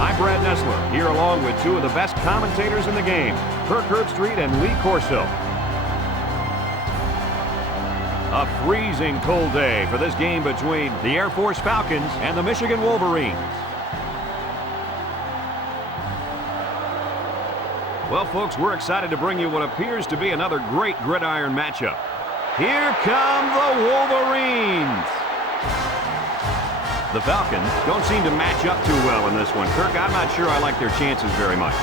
I'm Brad Nessler, here along with two of the best commentators in the game, Kirk Herbstreit and Lee Corso. A freezing cold day for this game between the Air Force Falcons and the Michigan Wolverines. Well, folks, we're excited to bring you what appears to be another great gridiron matchup. Here come the Wolverines. The Falcons don't seem to match up too well in this one. Kirk, I'm not sure I like their chances very much.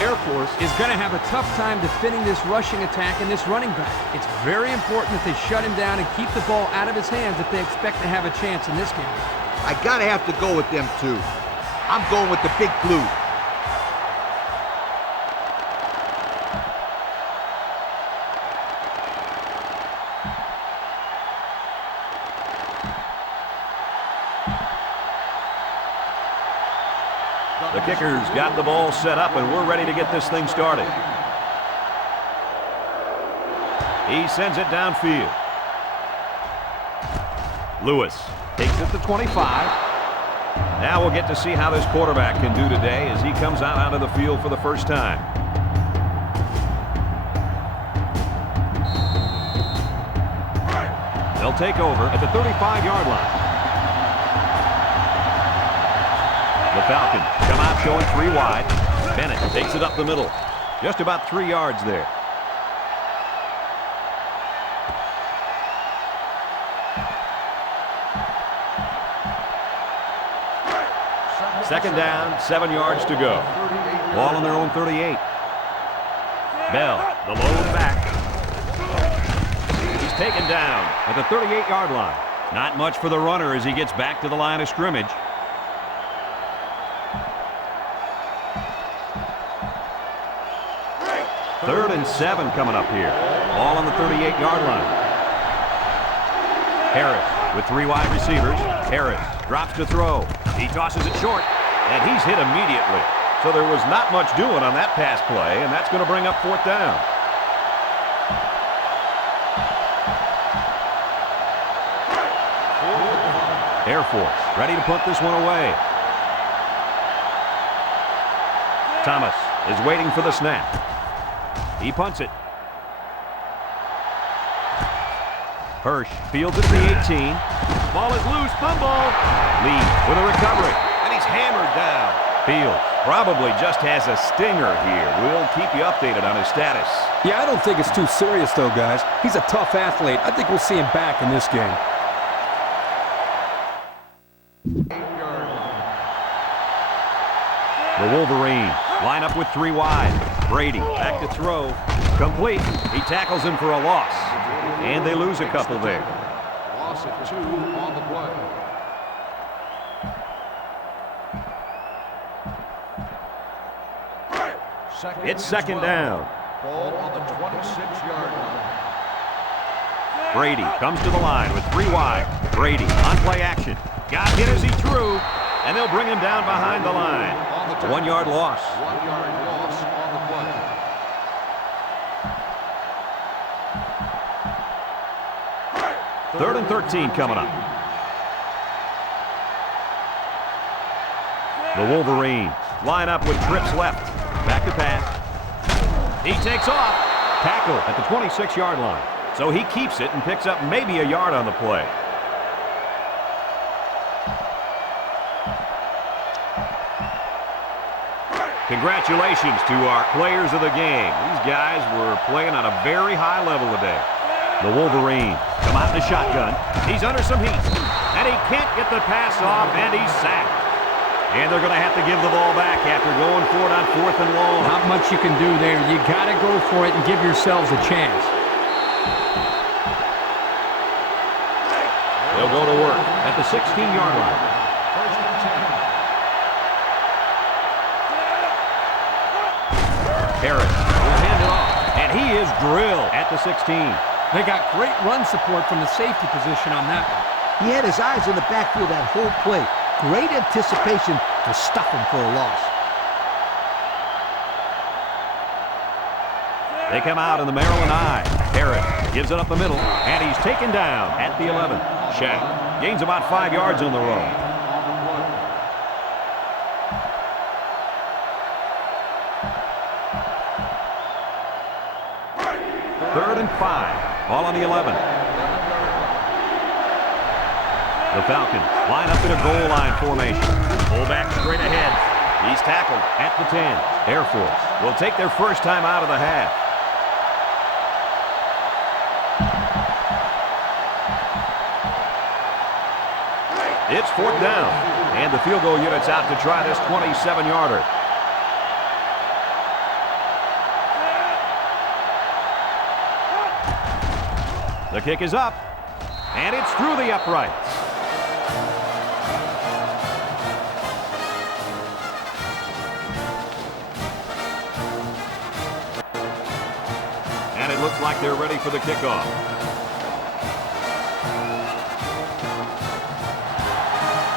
Air Force is going to have a tough time defending this rushing attack and this running back. It's very important that they shut him down and keep the ball out of his hands if they expect to have a chance in this game. I gotta have to go with them too. I'm going with the Big Blue. The kicker's got the ball set up, and we're ready to get this thing started. He sends it downfield. Lewis takes it to 25. Now we'll get to see how this quarterback can do today as he comes out onto the field for the first time. They'll take over at the 35-yard line. The Falcons come out showing 3 wide. Bennett takes it up the middle. Just about 3 yards there. Second down, 7 yards to go. Ball on their own 38. Bell, the lone back. He's taken down at the 38-yard line. Not much for the runner as he gets back to the line of scrimmage. Third and 7 coming up here. Ball on the 38-yard line. Harris with 3 wide receivers. Harris drops to throw. He tosses it short, and he's hit immediately. So there was not much doing on that pass play, and that's going to bring up 4th down. Air Force ready to put this one away. Thomas is waiting for the snap. He punts it. Hirsch fields it to the 18. Ball is loose. Fumble. Lee with a recovery. And he's hammered down. Fields probably just has a stinger here. We'll keep you updated on his status. Yeah, I don't think it's too serious, though, guys. He's a tough athlete. I think we'll see him back in this game. The Wolverines line up with 3 wide. Brady back to throw. Complete. He tackles him for a loss. And they lose a couple there. Loss of 2 on the play. It's second down. Ball on the 26-yard line. Brady comes to the line with 3 wide. Brady on play action. Got hit as he threw. And they'll bring him down behind the line. 1 yard loss. 1 yard loss on the play. Third and 13 coming up. The Wolverines line up with trips left. Back to pass. He takes off. Tackle at the 26-yard line. So he keeps it and picks up maybe a yard on the play. Congratulations to our players of the game. These guys were playing on a very high level today. The Wolverines come out in the shotgun. He's under some heat. And he can't get the pass off, and he's sacked. And they're going to have to give the ball back after going for it on 4th and long. Not much you can do there. You got to go for it and give yourselves a chance. They'll go to work at the 16-yard line. Harris will hand it off, and he is drilled at the 16. They got great run support from the safety position on that one. He had his eyes in the backfield that whole play. Great anticipation to stuff him for a loss. They come out in the Maryland I. Harris gives it up the middle, and he's taken down at the 11. Shack gains about 5 yards on the run. 3rd and 5. Ball on the 11. The Falcons line up in a goal line formation. Fullback straight ahead. He's tackled at the 10. Air Force will take their first time out of the half. It's 4th down, and the field goal unit's out to try this 27-yarder. The kick is up, and it's through the uprights. And it looks like they're ready for the kickoff.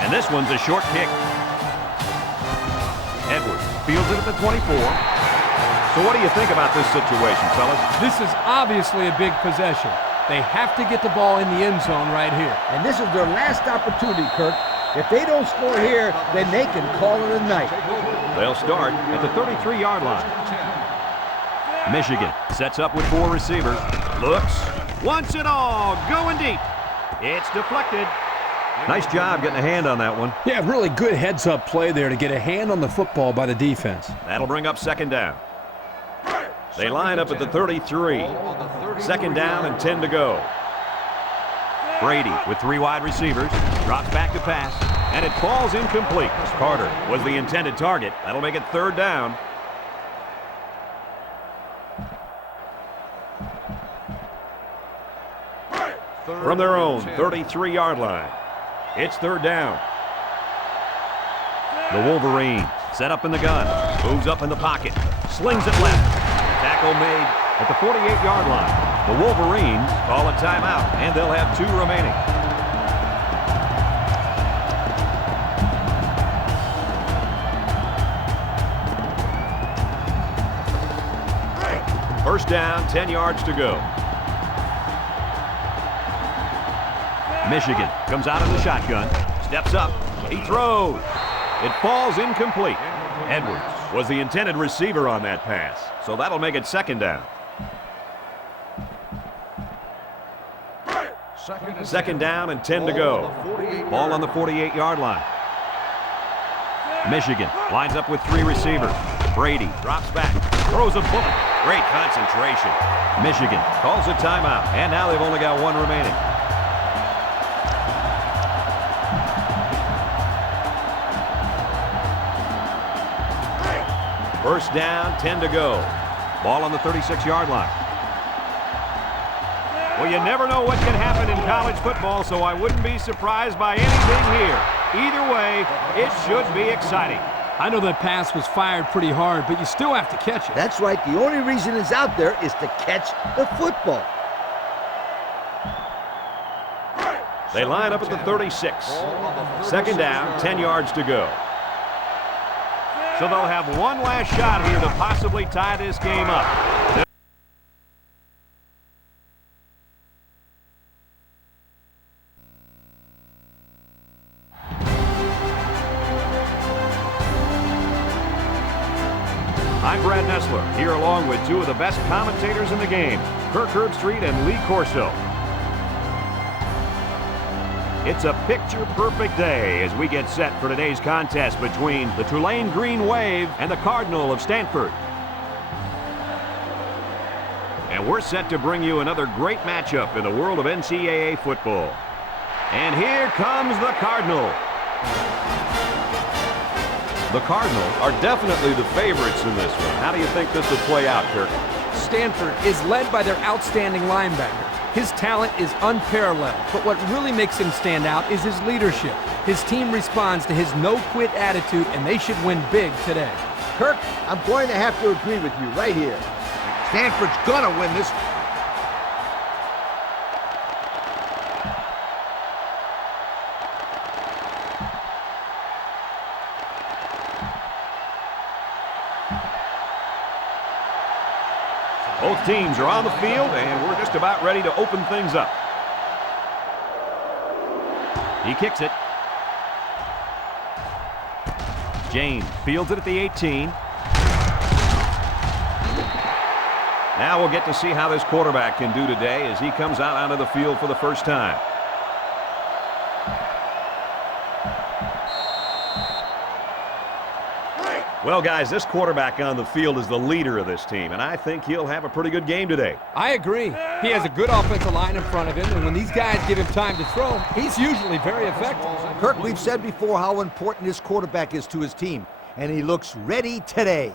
And this one's a short kick. Edwards fields it at the 24. So what do you think about this situation, fellas? This is obviously a big possession. They have to get the ball in the end zone right here. And this is their last opportunity, Kirk. If they don't score here, then they can call it a night. They'll start at the 33-yard line. Michigan sets up with 4 receivers. Looks, wants it all, going deep. It's deflected. Nice job getting a hand on that one. Yeah, really good heads-up play there to get a hand on the football by the defense. That'll bring up 2nd down. They line up at the 33. 2nd down and 10 to go. Brady with 3 wide receivers. Drops back to pass. And it falls incomplete. Carter was the intended target. That'll make it 3rd down. From their own 33-yard line. It's 3rd down. The Wolverines set up in the gun. Moves up in the pocket. Slings it left. Tackle made at the 48-yard line. The Wolverines call a timeout, and they'll have 2 remaining. First down, 10 yards to go. Michigan comes out of the shotgun, steps up, he throws. It falls incomplete. Edwards was the intended receiver on that pass, so that'll make it 2nd down. 2nd down and 10 to go. Ball on the 48-yard line. Michigan lines up with 3 receivers. Brady drops back, throws a bullet. Great concentration. Michigan calls a timeout, and now they've only got 1 remaining. First down, 10 to go. Ball on the 36-yard line. Well, you never know what can happen in college football, so I wouldn't be surprised by anything here. Either way, it should be exciting. I know that pass was fired pretty hard, but you still have to catch it. That's right. The only reason it's out there is to catch the football. They line up at the 36. 2nd down, 10 yards to go. So they'll have one last shot here to possibly tie this game up. I'm Brad Nessler, here along with 2 of the best commentators in the game, Kirk Herbstreit and Lee Corso. It's a picture-perfect day as we get set for today's contest between the Tulane Green Wave and the Cardinal of Stanford. And we're set to bring you another great matchup in the world of NCAA football. And here comes the Cardinal. The Cardinal are definitely the favorites in this one. How do you think this will play out, Kirk? Stanford is led by their outstanding linebacker. His talent is unparalleled, but what really makes him stand out is his leadership. His team responds to his no-quit attitude, and they should win big today. Kirk, I'm going to have to agree with you right here. Stanford's going to win this. Both teams are on the field, and we're just about ready to open things up. He kicks it. James fields it at the 18. Now we'll get to see how this quarterback can do today as he comes out onto the field for the first time. Well, guys, this quarterback on the field is the leader of this team, and I think he'll have a pretty good game today. I agree. He has a good offensive line in front of him, and when these guys give him time to throw, he's usually very effective. Kirk, we've said before how important this quarterback is to his team, and he looks ready today.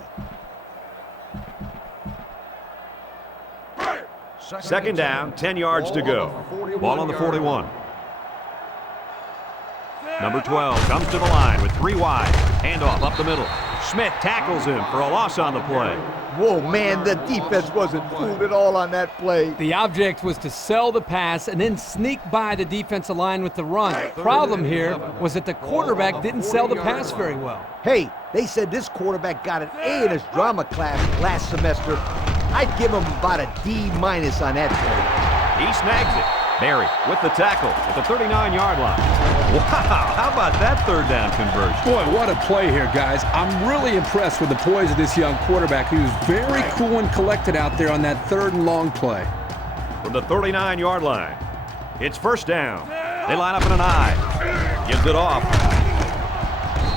Second down, 10 yards to go. Ball on the 41. Number 12 comes to the line with 3 wide. Handoff up the middle. Smith tackles him for a loss on the play. Whoa, man, the defense wasn't fooled at all on that play. The object was to sell the pass and then sneak by the defensive line with the run. The problem here was that the quarterback didn't sell the pass very well. Hey, they said this quarterback got an A in his drama class last semester. I'd give him about a D- on that play. He snags it. Barry with the tackle at the 39-yard line. Wow, how about that third down conversion? Boy, what a play here, guys. I'm really impressed with the poise of this young quarterback. He was very cool and collected out there on that third and long play. From the 39-yard line, it's first down. They line up in an I. Gives it off.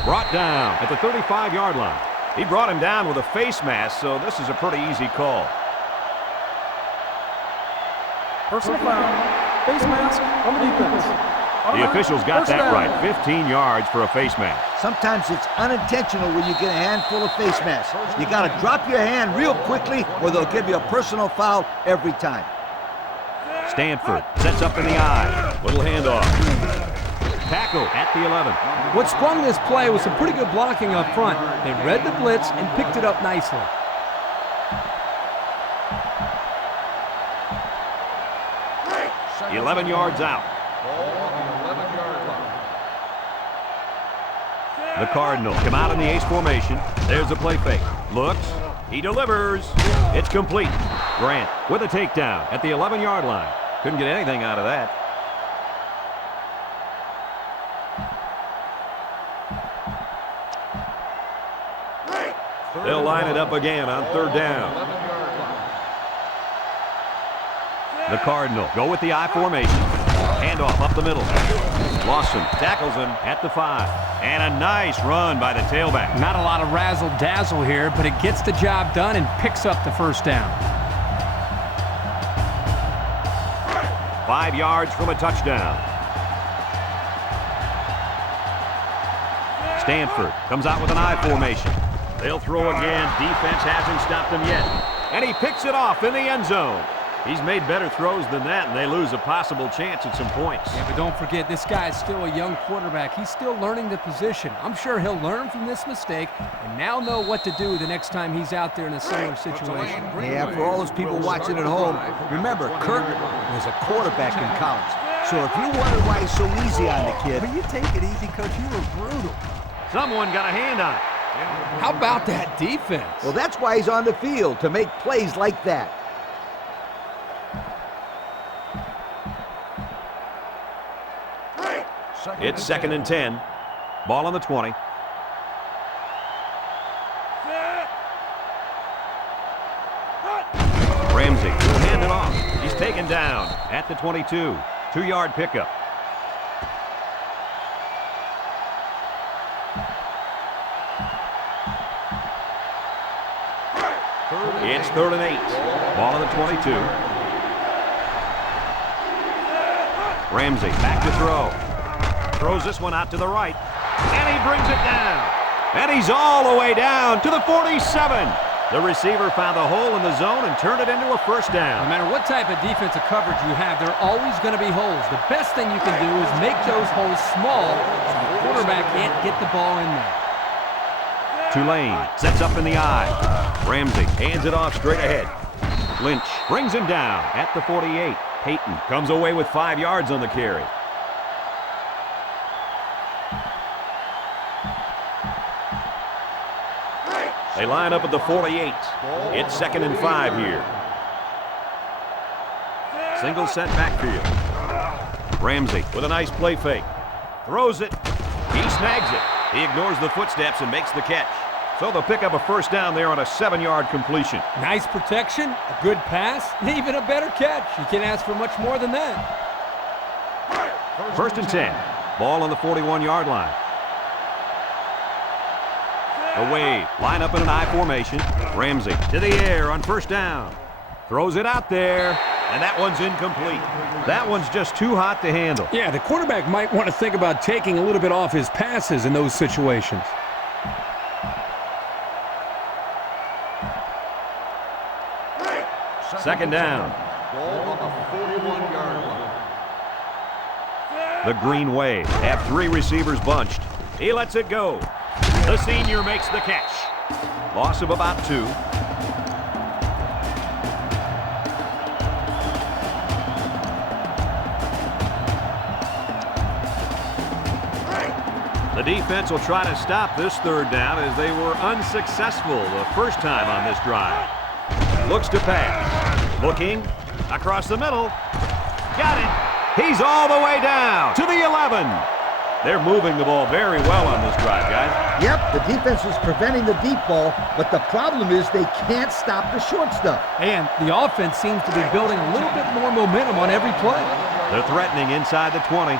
Brought down at the 35-yard line. He brought him down with a face mask, so this is a pretty easy call. Personal foul. Face mask on the defense. The officials got that right. 15 yards for a face mask. Sometimes it's unintentional when you get a handful of face masks. You got to drop your hand real quickly or they'll give you a personal foul every time. Stanford sets up in the I. Little handoff. Tackle at the 11. What sprung this play was some pretty good blocking up front. They read the blitz and picked it up nicely. The 11 yards out. The Cardinal come out in the ace formation. There's a play fake. Looks. He delivers. It's complete. Grant with a takedown at the 11-yard line. Couldn't get anything out of that. They'll line it up again on third down. The Cardinal go with the I formation. Handoff up the middle. Lawson tackles him at the 5. And a nice run by the tailback. Not a lot of razzle-dazzle here, but it gets the job done and picks up the first down. 5 yards from a touchdown. Stanford comes out with an I formation. They'll throw again. Defense hasn't stopped them yet. And he picks it off in the end zone. He's made better throws than that, and they lose a possible chance at some points. Yeah, but don't forget, this guy is still a young quarterback. He's still learning the position. I'm sure he'll learn from this mistake and now know what to do the next time he's out there in a similar situation. Yeah, for all those people watching at home, remember, Kirk was a quarterback in college. So if you wonder why he's so easy on the kid... Will you take it easy, Coach? You were brutal. Someone got a hand on it. How about that defense? Well, that's why he's on the field, to make plays like that. It's second and 10. Ball on the 20. Ramsey will hand it off. He's taken down at the 22. 2-yard pickup. It's third and 8. Ball on the 22. Ramsey back to throw. Throws this one out to the right. And he brings it down. And he's all the way down to the 47. The receiver found a hole in the zone and turned it into a first down. No matter what type of defensive coverage you have, there are always going to be holes. The best thing you can do is make those holes small so the quarterback can't get the ball in there. Tulane sets up in the I. Ramsey hands it off straight ahead. Lynch brings him down at the 48. Payton comes away with 5 yards on the carry. They line up at the 48. It's second and 5 here. Single set backfield. Ramsey with a nice play fake. Throws it. He snags it. He ignores the footsteps and makes the catch. So they'll pick up a first down there on a 7-yard completion. Nice protection, a good pass, and even a better catch. You can't ask for much more than that. First and 10. Ball on the 41-yard line. Away, line up in an I formation. Ramsey to the air on first down. Throws it out there, and that one's incomplete. That one's just too hot to handle. Yeah, the quarterback might want to think about taking a little bit off his passes in those situations. Second down. Ball on the 41-yard line. The Green Wave have 3 receivers bunched. He lets it go. The senior makes the catch. Loss of about 2. The defense will try to stop this third down as they were unsuccessful the first time on this drive. Looks to pass. Looking across the middle. Got it. He's all the way down to the 11. They're moving the ball very well on this drive, guys. Yep, the defense was preventing the deep ball, but the problem is they can't stop the short stuff. And the offense seems to be building a little bit more momentum on every play. They're threatening inside the 20.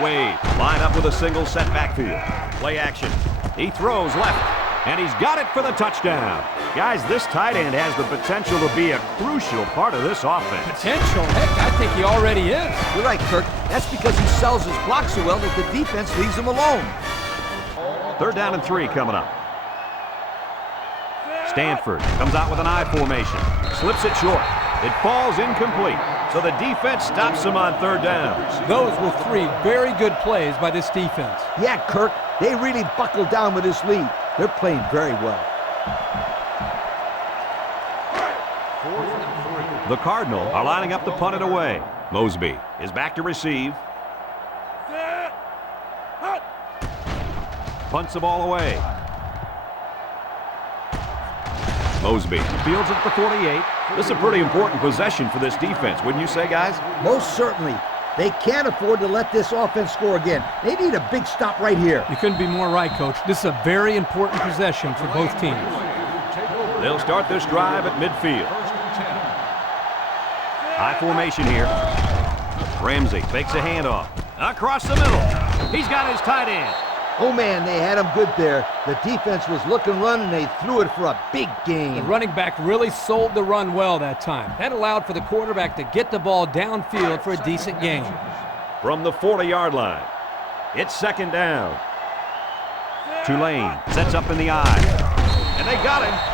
Away, line up with a single set backfield. Play action. He throws left, and he's got it for the touchdown. Guys, this tight end has the potential to be a crucial part of this offense. Potential? Heck, I think he already is. You're right, Kirk. That's because he sells his block so well that the defense leaves him alone. Third down and 3 coming up. Stanford comes out with an I formation. Slips it short. It falls incomplete. So the defense stops him on third down. Those were 3 very good plays by this defense. Yeah, Kirk, they really buckled down with this lead. They're playing very well. The Cardinals are lining up to punt it away. Mosby is back to receive. Punts the ball away. Mosby fields at the 48. This is a pretty important possession for this defense, wouldn't you say, guys? Most certainly. They can't afford to let this offense score again. They need a big stop right here. You couldn't be more right, Coach. This is a very important possession for both teams. They'll start this drive at midfield. High formation here. Ramsey fakes a handoff. Across the middle. He's got his tight end. Oh, man, they had him good there. The defense was look and run, and they threw it for a big gain. The running back really sold the run well that time. That allowed for the quarterback to get the ball downfield for a decent gain. From the 40-yard line, it's second down. Tulane sets up in the I, and they got him.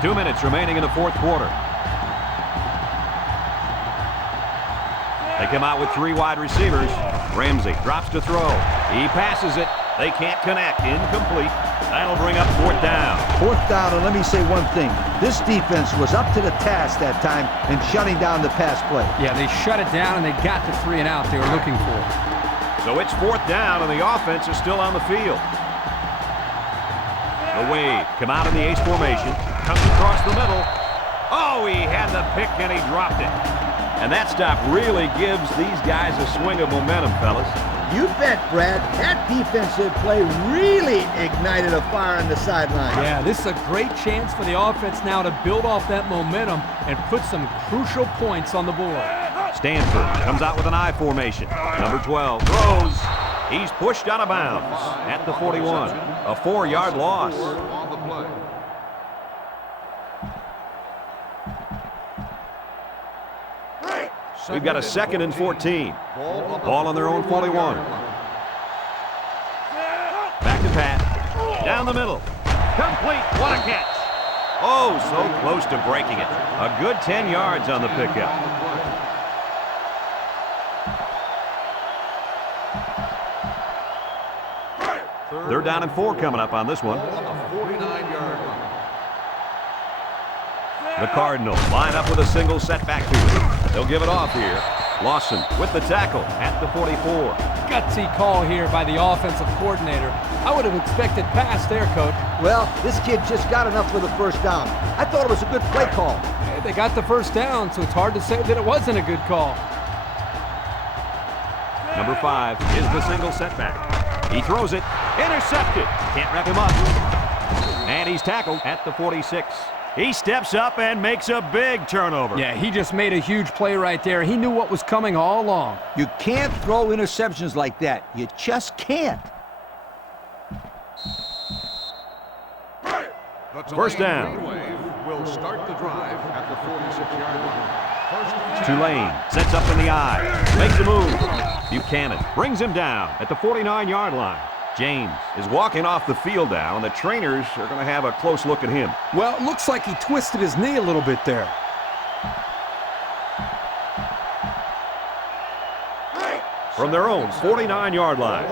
2 minutes remaining in the fourth quarter. They come out with 3 wide receivers. Ramsey drops to throw. He passes it. They can't connect. Incomplete. That'll bring up fourth down. Fourth down, and let me say one thing. This defense was up to the task that time in shutting down the pass play. Yeah, they shut it down, and they got the 3 and out they were looking for. So it's fourth down, and the offense is still on the field. The Wade come out in the ace formation. Comes across the middle. Oh, he had the pick, and he dropped it. And that stop really gives these guys a swing of momentum, fellas. You bet, Brad. That defensive play really ignited a fire on the sideline. Yeah, this is a great chance for the offense now to build off that momentum and put some crucial points on the board. Stanford comes out with an I formation. Number 12 throws. He's pushed out of bounds at the 41. A 4-yard loss. On the play. We've got a second and 14. Ball on their own 41. Back to Pat. Down the middle. Complete. What a catch. Oh, so close to breaking it. A good 10 yards on the pickup. They're down and 4 coming up on this one. On the 49-yard line. The Cardinals line up with a single set backfield. They'll give it off here. Lawson with the tackle at the 44. Gutsy call here by the offensive coordinator. I would have expected pass there, Coach. Well, this kid just got enough for the first down. I thought it was a good play call. Hey, they got the first down, so it's hard to say that it wasn't a good call. Number 5 is the single setback. He throws it. Intercepted. Can't wrap him up. And he's tackled at the 46. He steps up and makes a big turnover. Yeah, he just made a huge play right there. He knew what was coming all along. You can't throw interceptions like that. You just can't. First down. Green Wave will start the drive at the 46-yard line. Tulane sets up in the eye. Makes a move. Buchanan brings him down at the 49-yard line. James is walking off the field now, and the trainers are going to have a close look at him. Well, it looks like he twisted his knee a little bit there. From their own 49-yard line,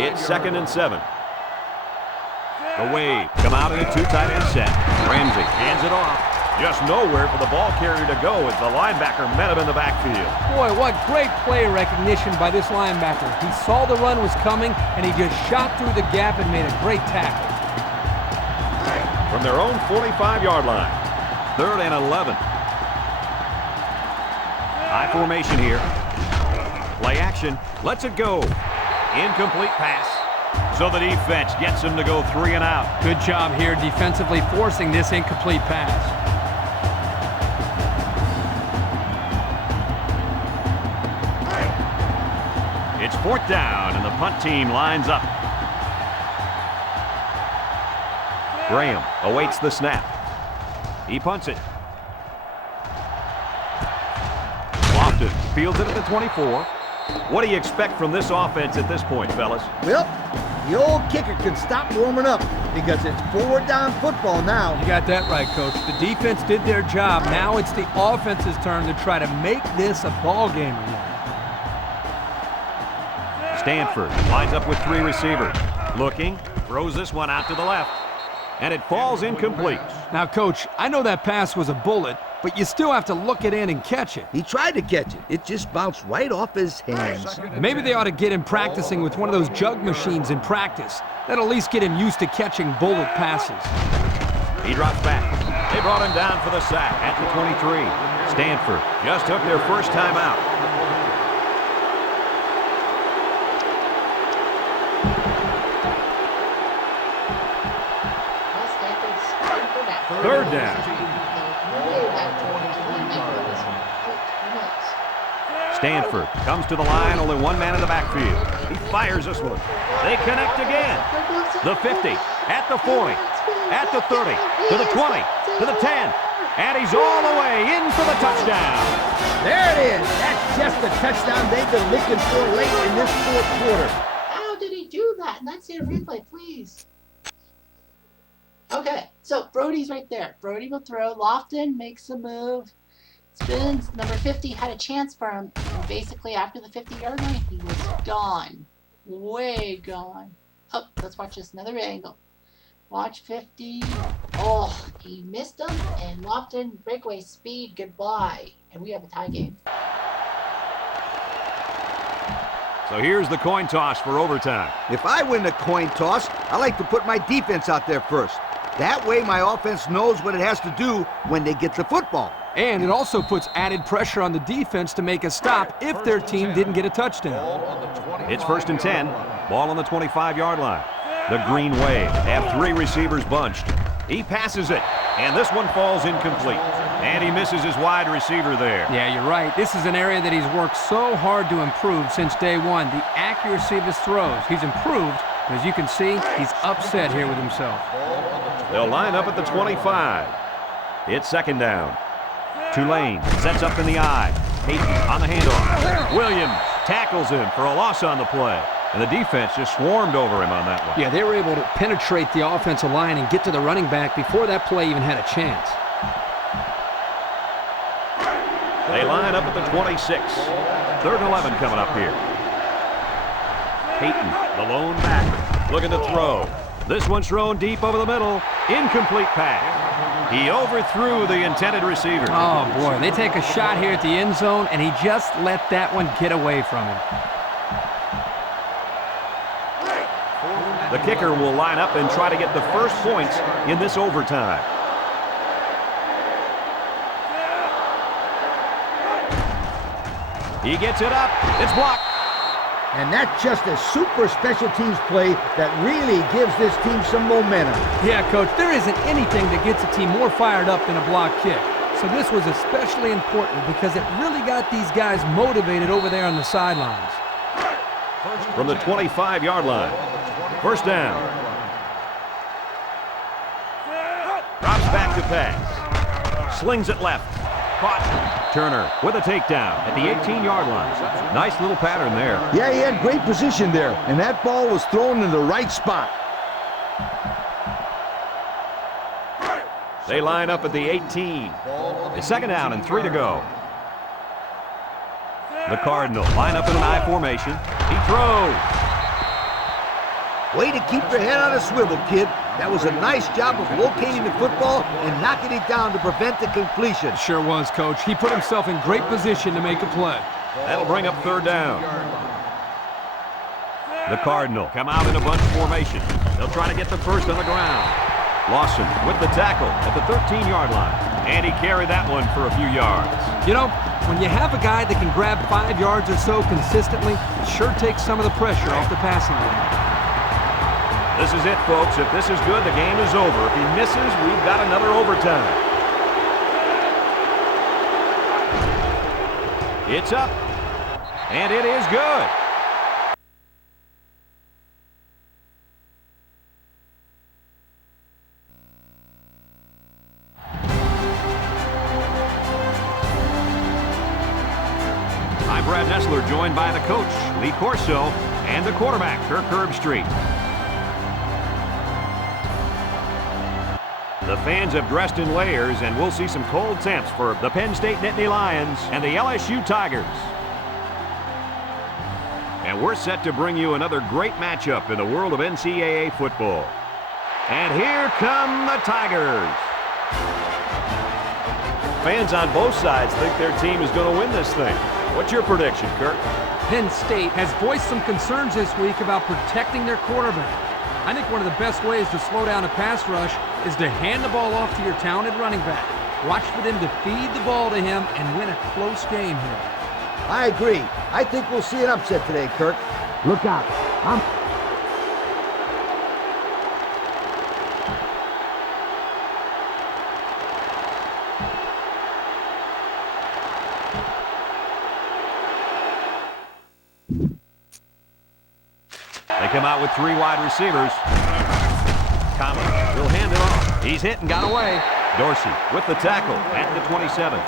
it's 2nd and 7. The Wave come out in a 2 tight end set. Ramsey hands it off. Just nowhere for the ball carrier to go as the linebacker met him in the backfield. Boy, what great play recognition by this linebacker. He saw the run was coming, and he just shot through the gap and made a great tackle. From their own 45-yard line, 3rd and 11. High formation here. Play action. Lets it go. Incomplete pass. So the defense gets him to go 3 and out. Good job here defensively forcing this incomplete pass. It's 4th down, and the punt team lines up. Graham awaits the snap. He punts it. Lofton fields it at the 24. What do you expect from this offense at this point, fellas? Well, the old kicker can stop warming up because it's 4th down football now. You got that right, Coach. The defense did their job. Now it's the offense's turn to try to make this a ball game again. Stanford lines up with 3 receivers. Looking, throws this one out to the left. And it falls incomplete. Now, Coach, I know that pass was a bullet, but you still have to look it in and catch it. He tried to catch it. It just bounced right off his hands. Maybe they ought to get him practicing with one of those jug machines in practice. That'll at least get him used to catching bullet passes. He drops back. They brought him down for the sack at the 23. Stanford just took their first time out. Third down. Stanford comes to the line, only 1 man in the backfield. He fires this one. They connect again. The 50, at the 40, at the 30, to the 20, to the 10, and he's all the way in for the touchdown. There it is. That's just the touchdown they've been looking for late in this 4th quarter. How did he do that? Let's see a replay, please. Okay, so Brody's right there. Brody will throw. Lofton makes a move. Spins. Number 50 had a chance for him. And basically, after the 50-yard line, he was gone. Way gone. Oh, let's watch this another angle. Watch 50. Oh, he missed him. And Lofton, breakaway speed, goodbye. And we have a tie game. So here's the coin toss for overtime. If I win the coin toss, I like to put my defense out there first. That way my offense knows what it has to do when they get the football. And it also puts added pressure on the defense to make a stop if their team didn't get a touchdown. It's 1st and 10. Ball on the 25-yard line. The Green Wave have 3 receivers bunched. He passes it, and this one falls incomplete. And he misses his wide receiver there. Yeah, you're right. This is an area that he's worked so hard to improve since day one. The accuracy of his throws. He's improved. As you can see, he's upset here with himself. They'll line up at the 25. It's 2nd down. Tulane sets up in the eye. Hayden on the handoff. Williams tackles him for a loss on the play. And the defense just swarmed over him on that one. Yeah, they were able to penetrate the offensive line and get to the running back before that play even had a chance. They line up at the 26. 3rd and 11 coming up here. Hayden, the lone back, looking to throw. This one's thrown deep over the middle. Incomplete pass. He overthrew the intended receiver. Oh, boy, they take a shot here at the end zone, and he just let that one get away from him. The kicker will line up and try to get the first points in this overtime. He gets it up. It's blocked. And that's just a super special teams play that really gives this team some momentum. Yeah, Coach, there isn't anything that gets a team more fired up than a block kick. So this was especially important because it really got these guys motivated over there on the sidelines. From the 25-yard line. First down. Drops back to pass. Slings it left. Caught. Turner with a takedown at the 18-yard line. Nice little pattern there. Yeah, he had great position there, and that ball was thrown in the right spot. They line up at the 18. It's second down and 3 to go. The Cardinal line up in an I formation. He throws. Way to keep your head on a swivel, kid. That was a nice job of locating the football and knocking it down to prevent the completion. Sure was, Coach. He put himself in great position to make a play. That'll bring up third down. The Cardinal come out in a bunch formation. They'll try to get the first on the ground. Lawson with the tackle at the 13-yard line. And he carried that one for a few yards. You know, when you have a guy that can grab 5 yards or so consistently, it sure takes some of the pressure off the passing game. This is it, folks. If this is good, the game is over. If he misses, we've got another overtime. It's up, and it is good. I'm Brad Nessler, joined by the coach, Lee Corso, and the quarterback, Kirk Herbstreit. The fans have dressed in layers, and we'll see some cold temps for the Penn State Nittany Lions and the LSU Tigers. And we're set to bring you another great matchup in the world of NCAA football. And here come the Tigers. Fans on both sides think their team is going to win this thing. What's your prediction, Kirk? Penn State has voiced some concerns this week about protecting their quarterback. I think one of the best ways to slow down a pass rush is to hand the ball off to your talented running back. Watch for them to feed the ball to him and win a close game here. I agree. I think we'll see an upset today, Kirk. Look out. They come out with 3 wide receivers. Thomas will hand it off. He's hit and got away. Dorsey with the tackle at the 27.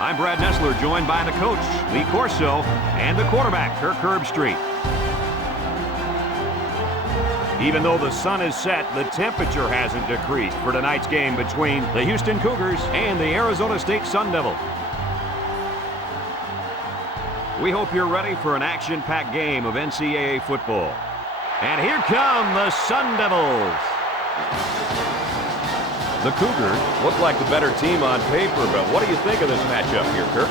I'm Brad Nessler, joined by the coach, Lee Corso, and the quarterback, Kirk Herbstreit. Even though the sun is set, the temperature hasn't decreased for tonight's game between the Houston Cougars and the Arizona State Sun Devils. We hope you're ready for an action-packed game of NCAA football. And here come the Sun Devils. The Cougars look like the better team on paper, but what do you think of this matchup here, Kirk?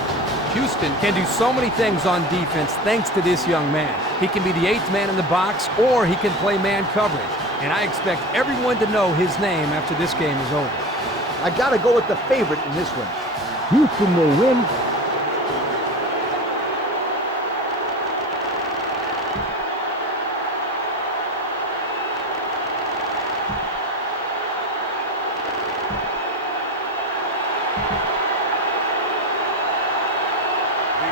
Houston can do so many things on defense thanks to this young man. He can be the 8th man in the box, or he can play man coverage. And I expect everyone to know his name after this game is over. I got to go with the favorite in this one. Houston will win.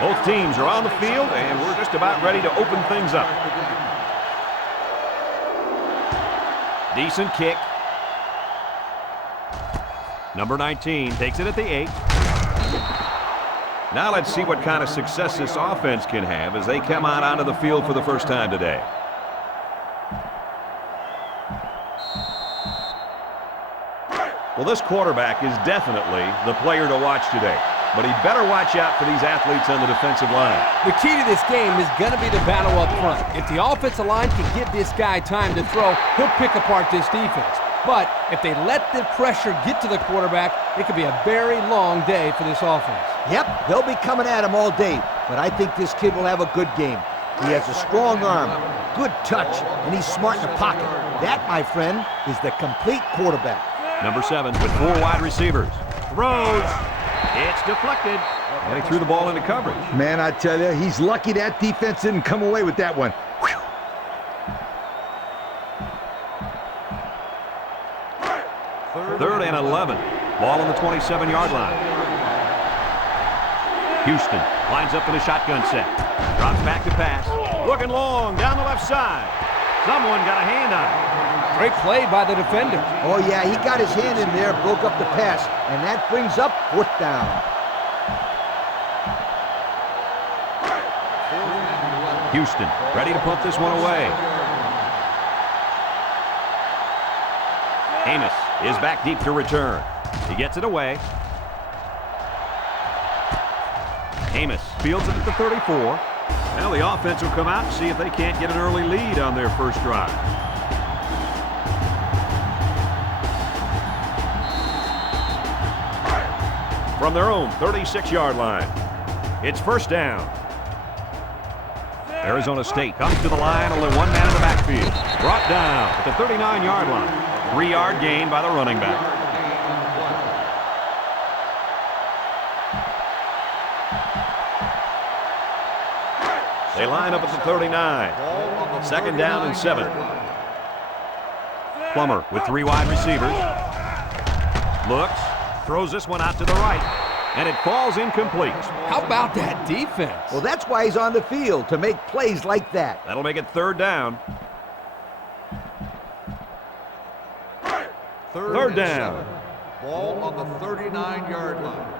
Both teams are on the field, and we're just about ready to open things up. Decent kick. Number 19 takes it at the 8. Now let's see what kind of success this offense can have as they come out onto the field for the first time today. Well, this quarterback is definitely the player to watch today. But he better watch out for these athletes on the defensive line. The key to this game is going to be the battle up front. If the offensive line can give this guy time to throw, he'll pick apart this defense. But if they let the pressure get to the quarterback, it could be a very long day for this offense. Yep, they'll be coming at him all day, but I think this kid will have a good game. He has a strong arm, good touch, and he's smart in the pocket. That, my friend, is the complete quarterback. Number 7 with 4 wide receivers. Throws. It's deflected. And he threw the ball into coverage. Man, I tell you, he's lucky that defense didn't come away with that one. Whew. 3rd and 11. Ball on the 27-yard line. Houston lines up in a shotgun set. Drops back to pass. Looking long down the left side. Someone got a hand on it. Great play by the defender. Oh, yeah, he got his hand in there, broke up the pass, and that brings up 4th down. Houston ready to pump this one away. Amos is back deep to return. He gets it away. Amos fields it at the 34. Now the offense will come out and see if they can't get an early lead on their first drive. From their own 36-yard line, it's 1st down. Arizona State comes to the line, only one man in the backfield. Brought down at the 39-yard line. 3-yard gain by the running back. They line up at the 39. 2nd down and 7. Plummer with 3 wide receivers. Looks, throws this one out to the right, and it falls incomplete. How about that defense? Well, that's why he's on the field, to make plays like that. That'll make it 3rd down. 3rd down. Ball on the 39-yard line.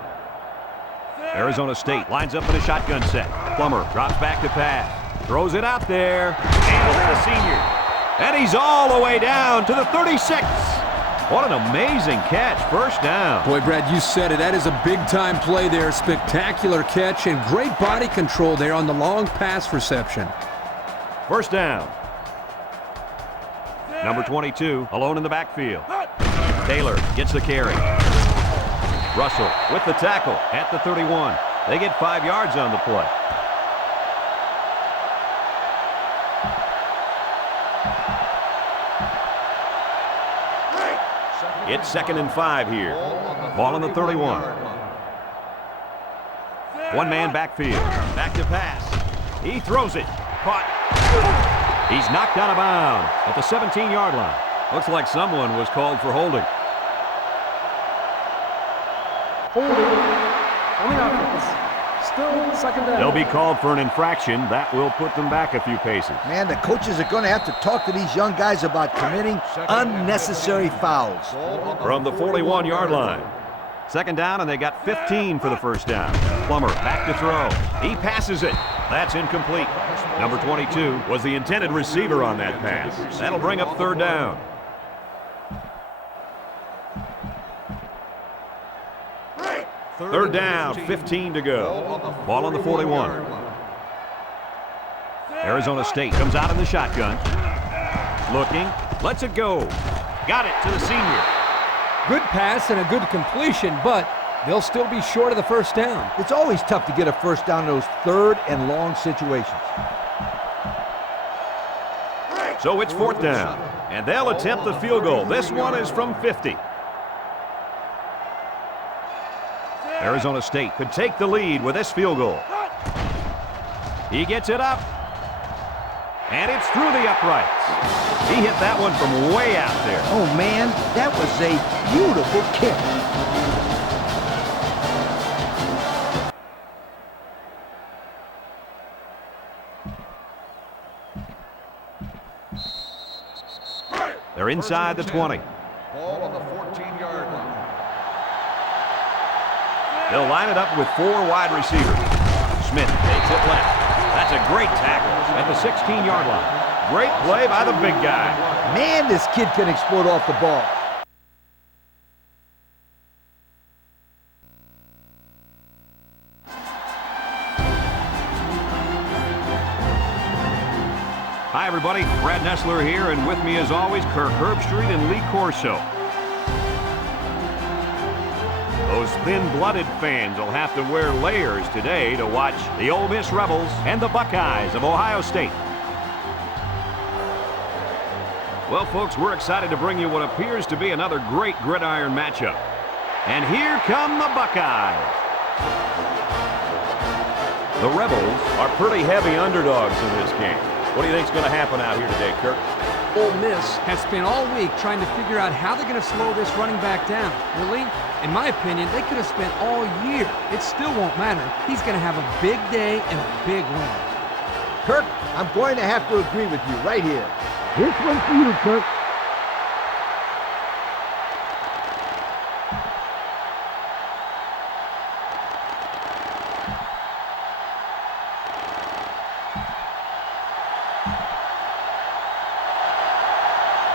Arizona State lines up in a shotgun set. Plummer drops back to pass. Throws it out there. Handles the senior. And he's all the way down to the 36. What an amazing catch. 1st down. Boy, Brad, you said it. That is a big-time play there. Spectacular catch and great body control there on the long pass reception. 1st down. Number 22, alone in the backfield. Taylor gets the carry. Russell with the tackle at the 31. They get 5 yards on the play. It's 2nd and 5 here. Ball on the 31. One man backfield. Back to pass. He throws it. Caught. He's knocked out of bounds at the 17-yard line. Looks like someone was called for holding. Holding on the offense. Still 2nd down. They'll be called for an infraction. That will put them back a few paces. Man, the coaches are going to have to talk to these young guys about committing unnecessary fouls. From the 41-yard line. 2nd down, and they got 15 for the 1st down. Plummer back to throw. He passes it. That's incomplete. Number 22 was the intended receiver on that pass. That'll bring up 3rd down. Third down, 15 to go. Ball on the 41. Arizona State comes out in the shotgun. Looking, lets it go. Got it to the senior. Good pass and a good completion, but they'll still be short of the 1st down. It's always tough to get a 1st down in those 3rd and long situations. So it's 4th down, and they'll attempt the field goal. This one is from 50. Arizona State could take the lead with this field goal. He gets it up, and it's through the uprights. He hit that one from way out there. Oh, man, that was a beautiful kick. They're inside the 20. Ball on the 14-yard line. They'll line it up with 4 wide receivers. Smith takes it left. That's a great tackle at the 16-yard line. Great play by the big guy. Man, this kid can explode off the ball. Hi, everybody. Brad Nessler here, and with me, as always, Kirk Herbstreit and Lee Corso. Those thin-blooded fans will have to wear layers today to watch the Ole Miss Rebels and the Buckeyes of Ohio State. Well, folks, we're excited to bring you what appears to be another great gridiron matchup. And here come the Buckeyes. The Rebels are pretty heavy underdogs in this game. What do you think is going to happen out here today, Kirk? Ole Miss has spent all week trying to figure out how they're going to slow this running back down. Really, in my opinion, they could have spent all year. It still won't matter. He's going to have a big day and a big win. Kirk, I'm going to have to agree with you right here. This one's for you, Kirk.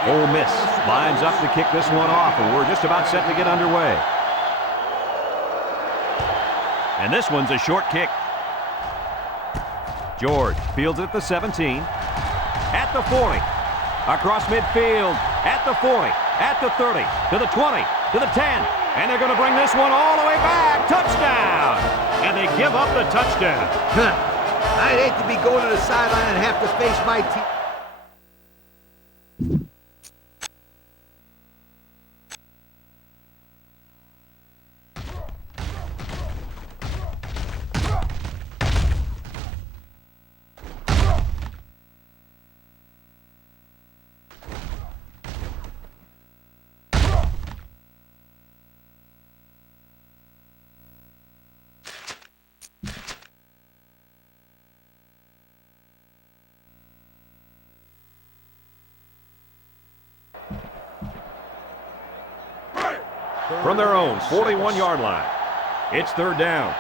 Ole Miss lines up to kick this one off, and we're just about set to get underway. And this one's a short kick. George fields it at the 17, at the 40, across midfield, at the 40, at the 30, to the 20, to the 10, and they're going to bring this one all the way back. Touchdown! And they give up the touchdown. I'd hate to be going to the sideline and have to face my team. From their own 41-yard line, it's third down.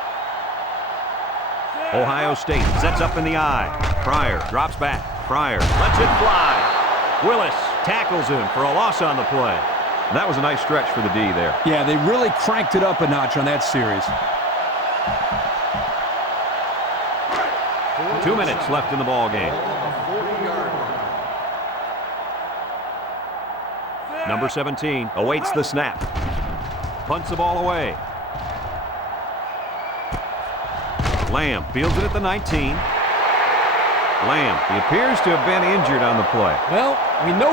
Ohio State sets up in the I. Pryor drops back. Pryor lets it fly. Willis tackles him for a loss on the play. And that was a nice stretch for the D there. Yeah, they really cranked it up a notch on that series. 2 minutes left in the ball game. Number 17 awaits the snap. Punts the ball away. Lamb fields it at the 19. Lamb, he appears to have been injured on the play. Well, we know.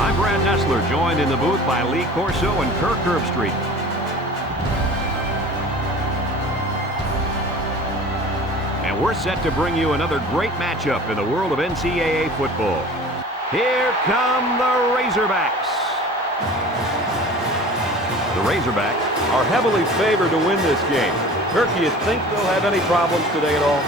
I'm Brad Nessler, joined in the booth by Lee Corso and Kirk Herbstreit. And we're set to bring you another great matchup in the world of NCAA football. Here come the Razorbacks. The Razorbacks are heavily favored to win this game. Kirk, do you think they'll have any problems today at all?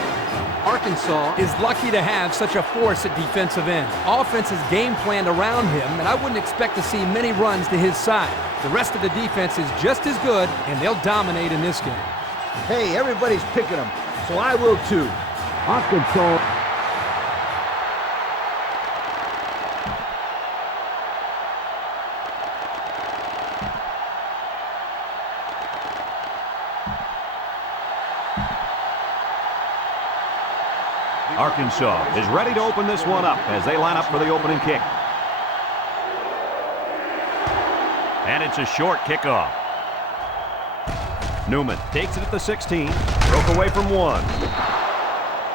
Arkansas is lucky to have such a force at defensive end. Offense is game planned around him, and I wouldn't expect to see many runs to his side. The rest of the defense is just as good, and they'll dominate in this game. Hey, everybody's picking them, so I will too. Arkansas. Arkansas is ready to open this one up as they line up for the opening kick. And it's a short kickoff. Newman takes it at the 16, broke away from one.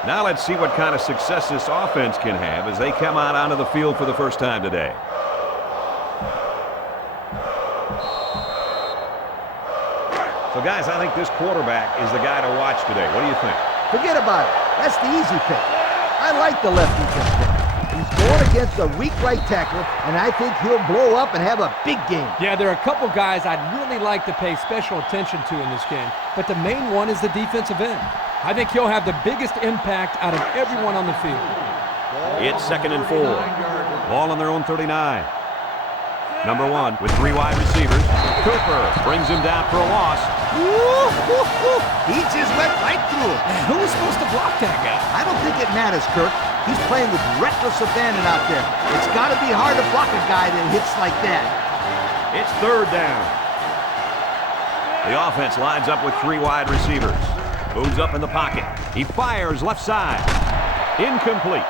Now let's see what kind of success this offense can have as they come out onto the field for the first time today. So guys, I think this quarterback is the guy to watch today. What do you think? Forget about it. That's the easy pick. I like the left defense pick. He's going against a weak right tackle, and I think he'll blow up and have a big game. Yeah, there are a couple guys I'd really like to pay special attention to in this game, but the main one is the defensive end. I think he'll have the biggest impact out of everyone on the field. It's 2nd and 4. Ball on their own 39. Number 1 with 3 wide receivers. Cooper brings him down for a loss. He just went right through him. Who was supposed to block that guy? I don't think it matters, Kirk. He's playing with reckless abandon out there. It's got to be hard to block a guy that hits like that. It's 3rd down. The offense lines up with 3 wide receivers. Moves up in the pocket. He fires left side. Incomplete.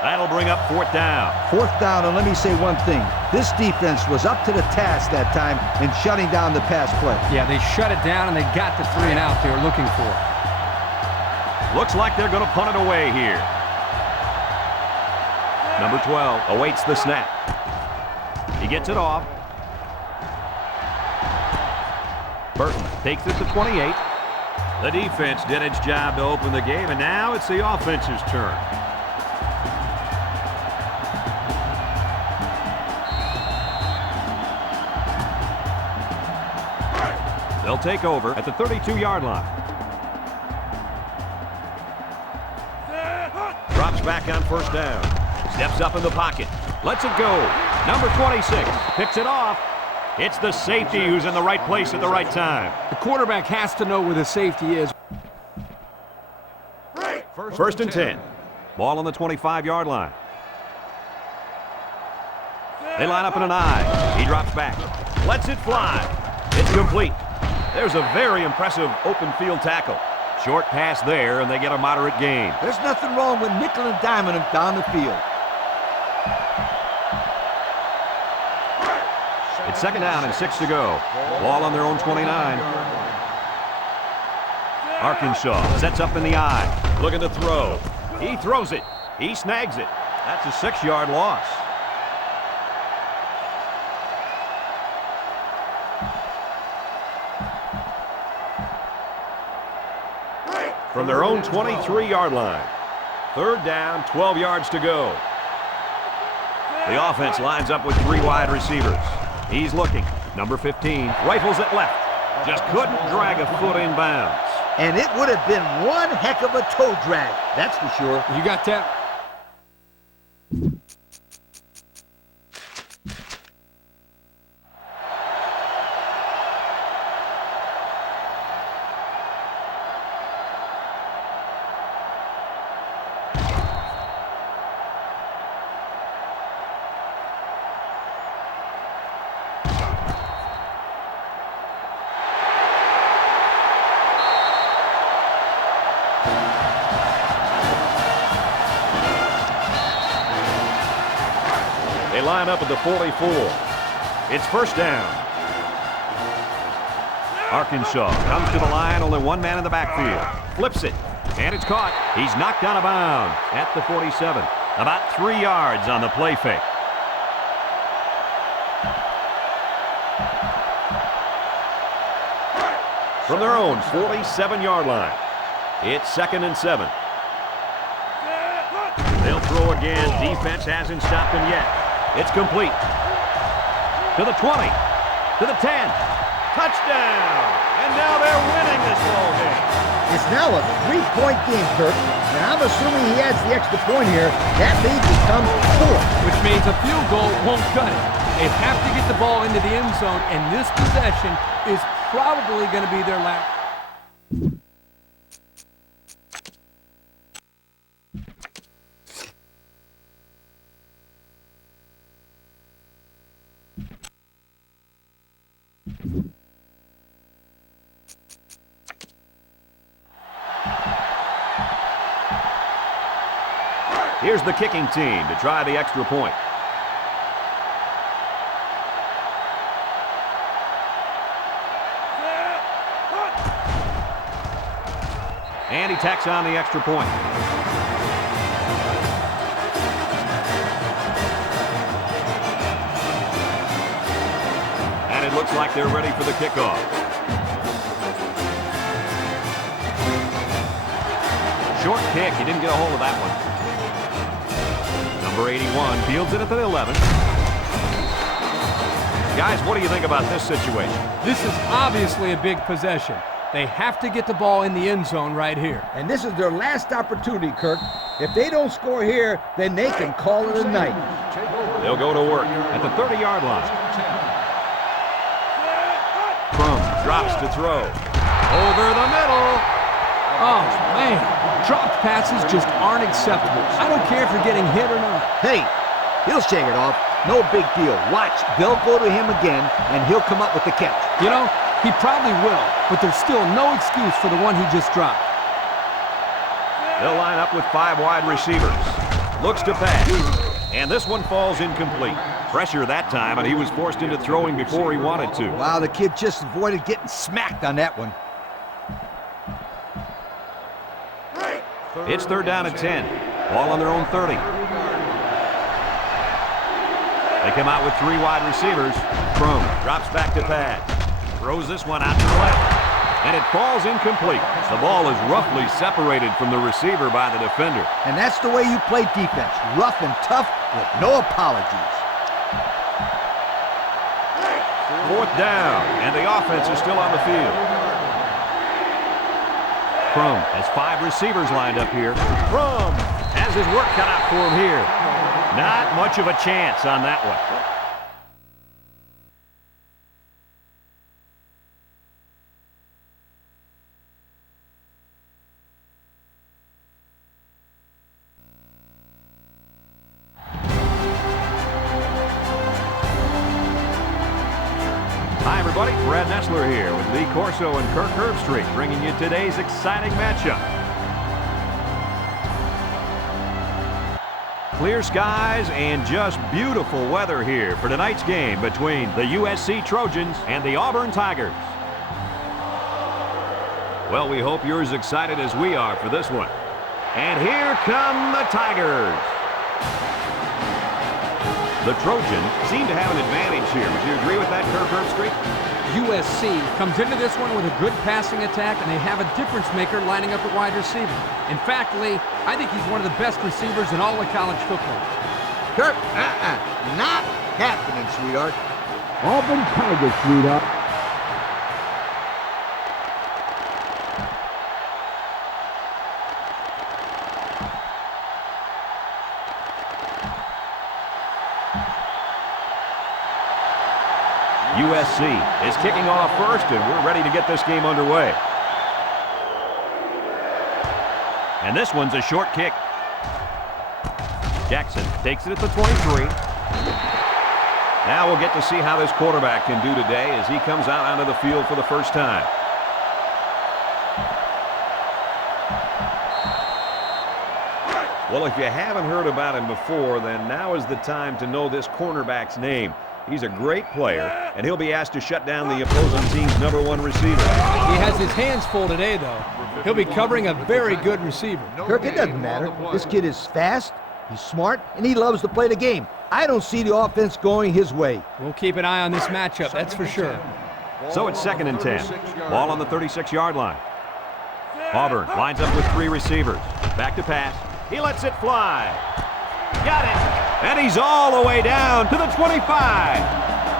That'll bring up 4th down. 4th down, and let me say one thing. This defense was up to the task that time in shutting down the pass play. Yeah, they shut it down, and they got the 3 and out they were looking for. Looks like they're going to punt it away here. Number 12 awaits the snap. He gets it off. Burton takes it to 28. The defense did its job to open the game, and now it's the offense's turn. They'll take over at the 32-yard line. Drops back on 1st down. Steps up in the pocket. Lets it go. Number 26 picks it off. It's the safety who's in the right place at the right time. The quarterback has to know where the safety is. 1st and 10. Ball on the 25-yard line. They line up in an I. He drops back. Lets it fly. It's complete. There's a very impressive open field tackle. Short pass there, and they get a moderate gain. There's nothing wrong with nickel and diming him down the field. It's 2nd down and 6 to go. Ball on their own 29. Arkansas sets up in the I. Looking to throw. He throws it. He snags it. That's a 6-yard loss. From their own 23-yard line. 3rd down, 12 yards to go. The offense lines up with 3 wide receivers. He's looking. Number 15 rifles it left. Just couldn't drag a foot inbounds. And it would have been one heck of a toe drag, that's for sure. You got that? They line up at the 44. It's 1st down. Arkansas comes to the line, only 1 man in the backfield. Flips it, and it's caught. He's knocked out of bounds at the 47. About 3 yards on the play fake. From their own 47-yard line, it's 2nd and 7. They'll throw again. Defense hasn't stopped them yet. It's complete. To the 20. To the 10. Touchdown! And now they're winning this ball game. It's now a 3-point game, Kirk. And I'm assuming he adds the extra point here. That lead becomes 4. Which means a field goal won't cut it. They have to get the ball into the end zone, and this possession is probably going to be their last. Here's the kicking team to try the extra point. And he tacks on the extra point. And it looks like they're ready for the kickoff. Short kick. He didn't get a hold of that one. Number 81 fields it at the 11. Guys, what do you think about this situation? This is obviously a big possession. They have to get the ball in the end zone right here. And this is their last opportunity, Kirk. If they don't score here, then they can call it a night. They'll go to work at the 30-yard line. Crum drops to throw. Over the middle. Oh, man. Dropped passes just aren't acceptable. I don't care if you're getting hit or not. Hey, he'll shake it off. No big deal. Watch, they'll go to him again, and he'll come up with the catch. You know, he probably will, but there's still no excuse for the one he just dropped. They'll line up with 5 wide receivers. Looks to pass. And this one falls incomplete. Pressure that time, and he was forced into throwing before he wanted to. Wow, the kid just avoided getting smacked on that one. It's 3rd down and 10. Ball on their own 30. They come out with 3 wide receivers. Crum drops back to pass. Throws this one out to the left. And it falls incomplete. The ball is roughly separated from the receiver by the defender. And that's the way you play defense. Rough and tough with no apologies. 4th down, and the offense is still on the field. Crum has 5 receivers lined up here. Crum has his work cut out for him here. Not much of a chance on that one. Hi, everybody. Brad Nessler here with Lee Corso and Kirk Herbstreit, bringing you today's exciting matchup. Clear skies and just beautiful weather here for tonight's game between the USC Trojans and the Auburn Tigers. Well, we hope you're as excited as we are for this one. And here come the Tigers. The Trojans seem to have an advantage here. Would you agree with that, Kirk Herbstreit? USC comes into this one with a good passing attack, and they have a difference maker lining up at wide receiver. In fact, Lee, I think he's one of the best receivers in all of college football. Kirk, not happening, sweetheart. Auburn Tigers, sweetheart. USC is kicking off first, and we're ready to get this game underway. And this one's a short kick. Jackson takes it at the 23. Now we'll get to see how this quarterback can do today as he comes out onto the field for the first time. Well, if you haven't heard about him before, then now is the time to know this cornerback's name. He's a great player, and he'll be asked to shut down the opposing team's #1 receiver. He has his hands full today, though. He'll be covering a very good receiver. Kirk, it doesn't matter. This kid is fast, he's smart, and he loves to play the game. I don't see the offense going his way. We'll keep an eye on this matchup, that's for sure. So it's 2nd and 10. Ball on the 36-yard line. Auburn lines up with 3 receivers. Back to pass. He lets it fly. Got it. And he's all the way down to the 25.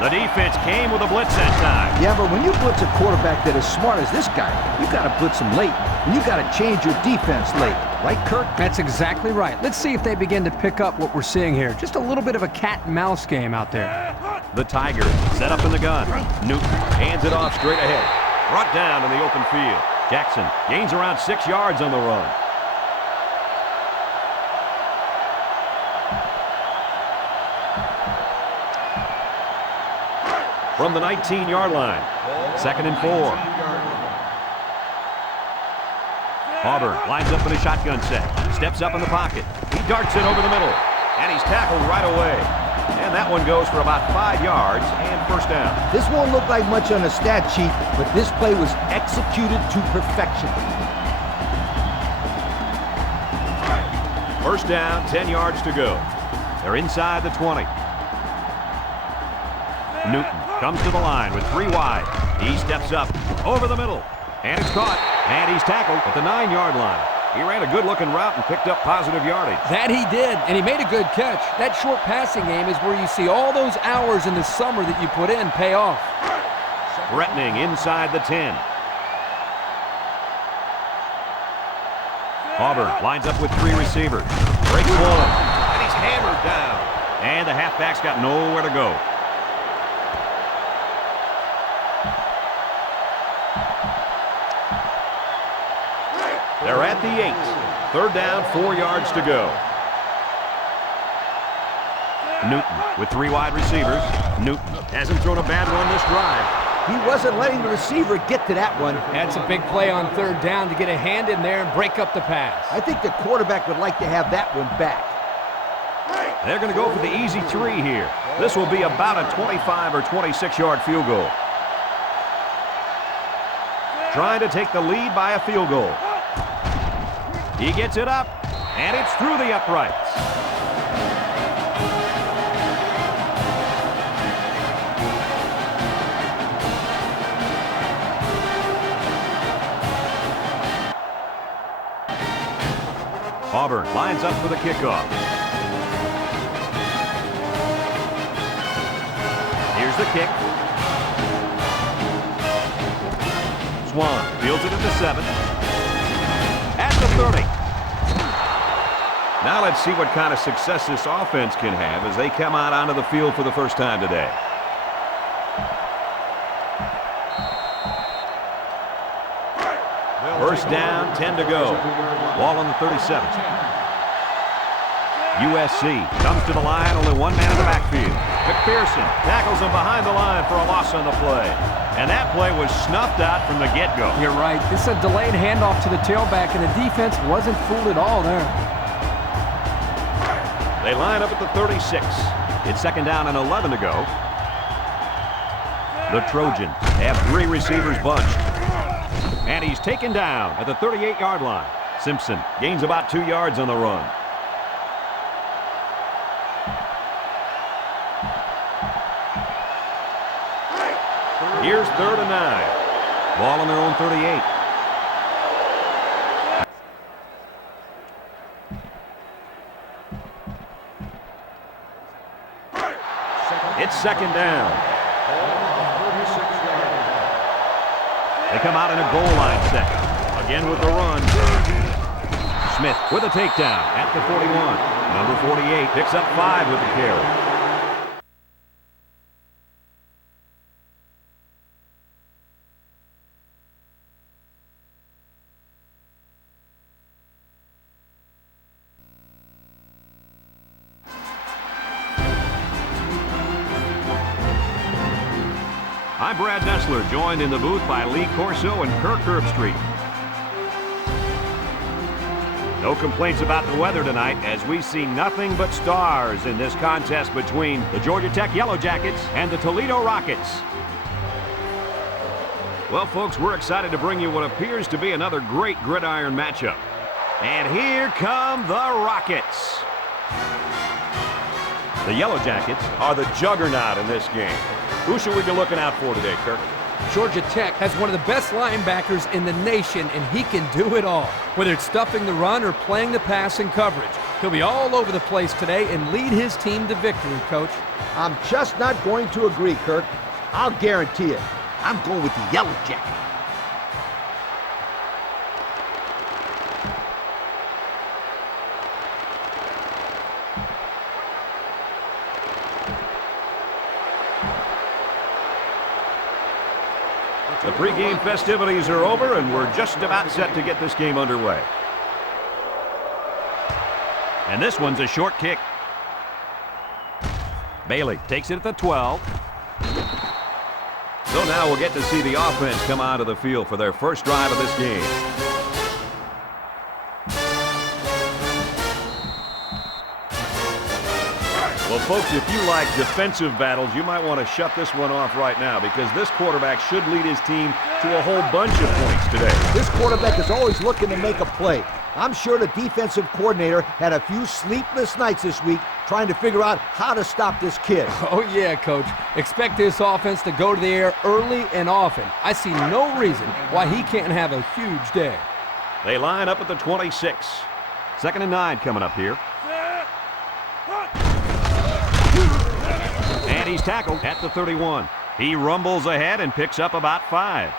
The defense came with a blitz that time. Yeah, but when you blitz a quarterback that is smart as this guy, you got to blitz him late. And you got to change your defense late. Right, Kirk? That's exactly right. Let's see if they begin to pick up what we're seeing here. Just a little bit of a cat and mouse game out there. The Tigers set up in the gun. Newton hands it off straight ahead. Brought down in the open field. Jackson gains around 6 yards on the run. From the 19-yard line. 2nd and 4. Auburn lines up in a shotgun set. Steps up in the pocket. He darts it over the middle. And he's tackled right away. And that one goes for about 5 yards and 1st down. This won't look like much on a stat sheet, but this play was executed to perfection. 1st down, 10 yards to go. They're inside the 20. Newton comes to the line with 3 wide. He steps up over the middle. And it's caught. And he's tackled at the 9-yard line. He ran a good-looking route and picked up positive yardage. That he did, and he made a good catch. That short passing game is where you see all those hours in the summer that you put in pay off. Threatening inside the 10. Auburn lines up with 3 receivers. Breaks one. And he's hammered down. And the halfback's got nowhere to go. They're at the 8. Third down, 4 yards to go. Newton with 3 wide receivers. Newton hasn't thrown a bad one this drive. He wasn't letting the receiver get to that one. That's a big play on third down to get a hand in there and break up the pass. I think the quarterback would like to have that one back. They're going to go for the easy 3 here. This will be about a 25 or 26-yard field goal. Trying to take the lead by a field goal. He gets it up, and it's through the uprights. Auburn lines up for the kickoff. Here's the kick. Swan fields it at the 7. At the 30. Now let's see what kind of success this offense can have as they come out onto the field for the first time today. First down, 10 to go. Ball on the 37. USC comes to the line, only one man in the backfield. McPherson tackles him behind the line for a loss on the play. And that play was snuffed out from the get-go. You're right. It's a delayed handoff to the tailback, and the defense wasn't fooled at all there. They line up at the 36. It's second down and 11 to go. The Trojans have 3 receivers bunched. And he's taken down at the 38-yard line. Simpson gains about 2 yards on the run. Here's 3rd and 9. Ball on their own 38. It's second down. They come out in a goal line set. Again with the run. Smith with a takedown at the 41. Number 48 picks up 5 with the carry. I'm Brad Nessler, joined in the booth by Lee Corso and Kirk Herbstreit. No complaints about the weather tonight as we see nothing but stars in this contest between the Georgia Tech Yellow Jackets and the Toledo Rockets. Well, folks, we're excited to bring you what appears to be another great gridiron matchup. And here come the Rockets. The Yellow Jackets are the juggernaut in this game. Who should we be looking out for today, Kirk? Georgia Tech has one of the best linebackers in the nation, and he can do it all. Whether it's stuffing the run or playing the pass in coverage, he'll be all over the place today and lead his team to victory, Coach. I'm just not going to agree, Kirk. I'll guarantee it. I'm going with the Yellow Jacket. The pregame festivities are over, and we're just about set to get this game underway. And this one's a short kick. Bailey takes it at the 12. So now we'll get to see the offense come onto the field for their first drive of this game. Well, folks, if you like defensive battles, you might want to shut this one off right now because this quarterback should lead his team to a whole bunch of points today. This quarterback is always looking to make a play. I'm sure the defensive coordinator had a few sleepless nights this week trying to figure out how to stop this kid. Oh, yeah, Coach. Expect this offense to go to the air early and often. I see no reason why he can't have a huge day. They line up at the 26. 2nd and 9 coming up here. And he's tackled at the 31. He rumbles ahead and picks up about 5.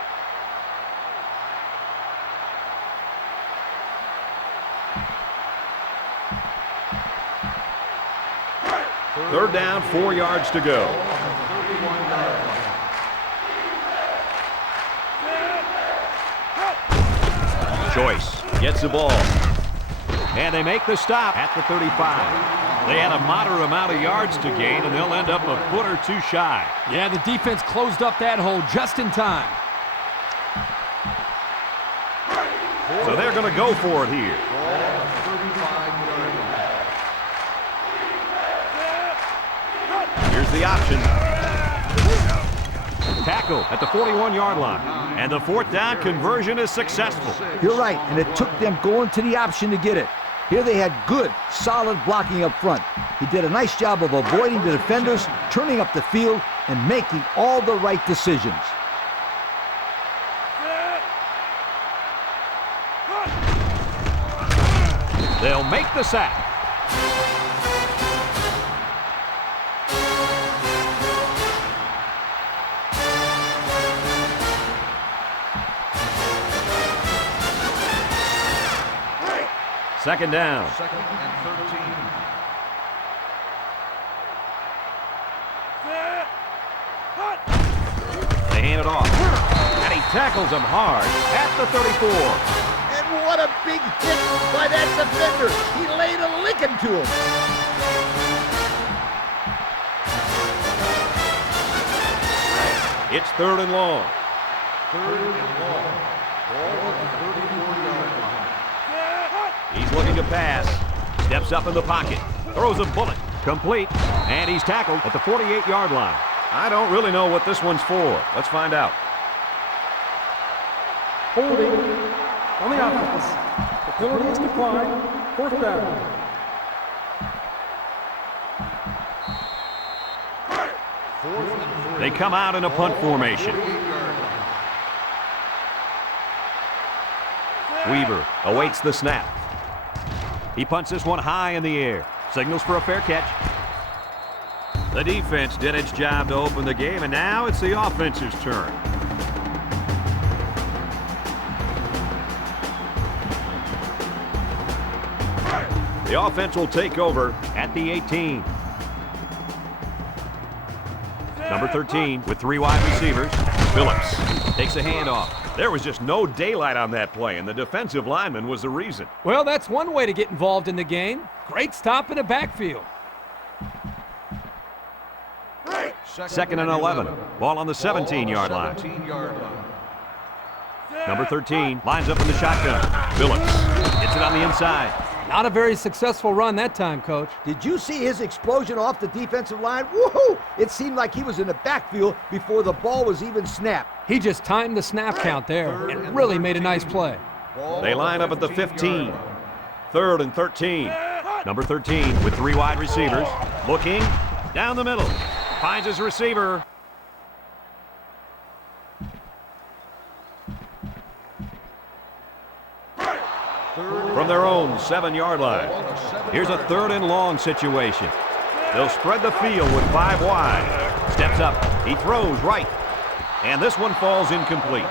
Third down, 4 yards to go. Choice gets the ball. And they make the stop at the 35. They had a moderate amount of yards to gain, and they'll end up a foot or two shy. Yeah, the defense closed up that hole just in time. So they're going to go for it here. Here's the option. Tackle at the 41-yard line. And the fourth down conversion is successful. You're right, and it took them going to the option to get it. Here they had good, solid blocking up front. He did a nice job of avoiding the defenders, turning up the field, and making all the right decisions. They'll make the sack. Second down. Second and 13. They hand it off. And he tackles him hard at the 34. And what a big hit by that defender. He laid a licking to him. It's third and long. Third and long. Ball at the 34-yard line. He's looking to pass. Steps up in the pocket. Throws a bullet. Complete. And he's tackled at the 48-yard line. I don't really know what this one's for. Let's find out. Holding on the offense. The penalty is declined. Fourth down. They come out in a punt formation. Weaver awaits the snap. He punts this one high in the air. Signals for a fair catch. The defense did its job to open the game, and now it's the offense's turn. The offense will take over at the 18. Number 13 with 3 wide receivers. Phillips takes a handoff. There was just no daylight on that play, and the defensive lineman was the reason. Well, that's one way to get involved in the game. Great stop in the backfield. Second and 11. Ball on the 17-yard line. Number 13 lines up in the shotgun. Phillips gets it on the inside. Not a very successful run that time, Coach. Did you see his explosion off the defensive line? Woohoo! It seemed like he was in the backfield before the ball was even snapped. He just timed the snap count there and really made a nice play. They line up at the 15. Third and 13. Number 13 with 3 wide receivers. Looking down the middle. Finds his receiver. From their own 7-yard line. Here's a third and long situation. They'll spread the field with 5 wide. Steps up. He throws right. And this one falls incomplete.